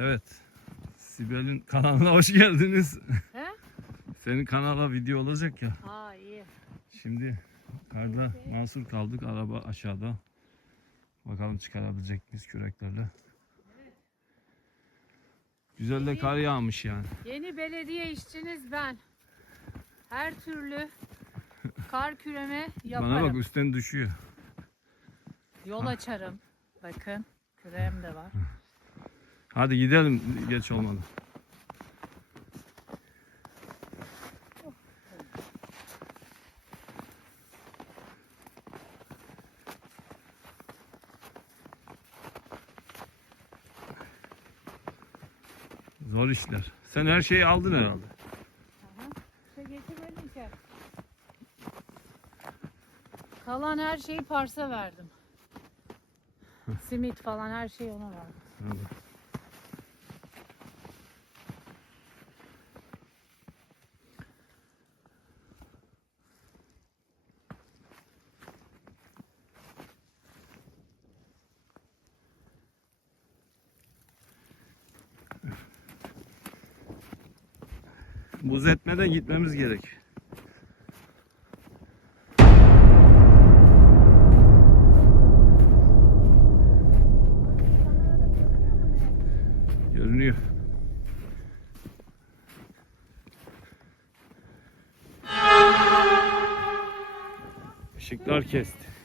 Evet. Sibel'in kanalına hoş geldiniz. He? Senin kanala video olacak ya. Ha iyi. Şimdi karda mahsur kaldık. Araba aşağıda. Bakalım çıkarabilecek miyiz küreklerle. Güzel de kar yağmış yani. Yeni belediye işçiniz ben. Her türlü kar küreme yaparım. Bana bak üstten düşüyor. Yol açarım. Bakın küreğim de var. Hadi gidelim geç olmadı. Zor işler. Sen her şeyi aldın herhalde. Şey. Kalan her şeyi parsa verdim. Simit falan her şeyi ona verdim. Hadi. Buz etmeden gitmemiz gerek. Görünüyor. Işıklar kesti.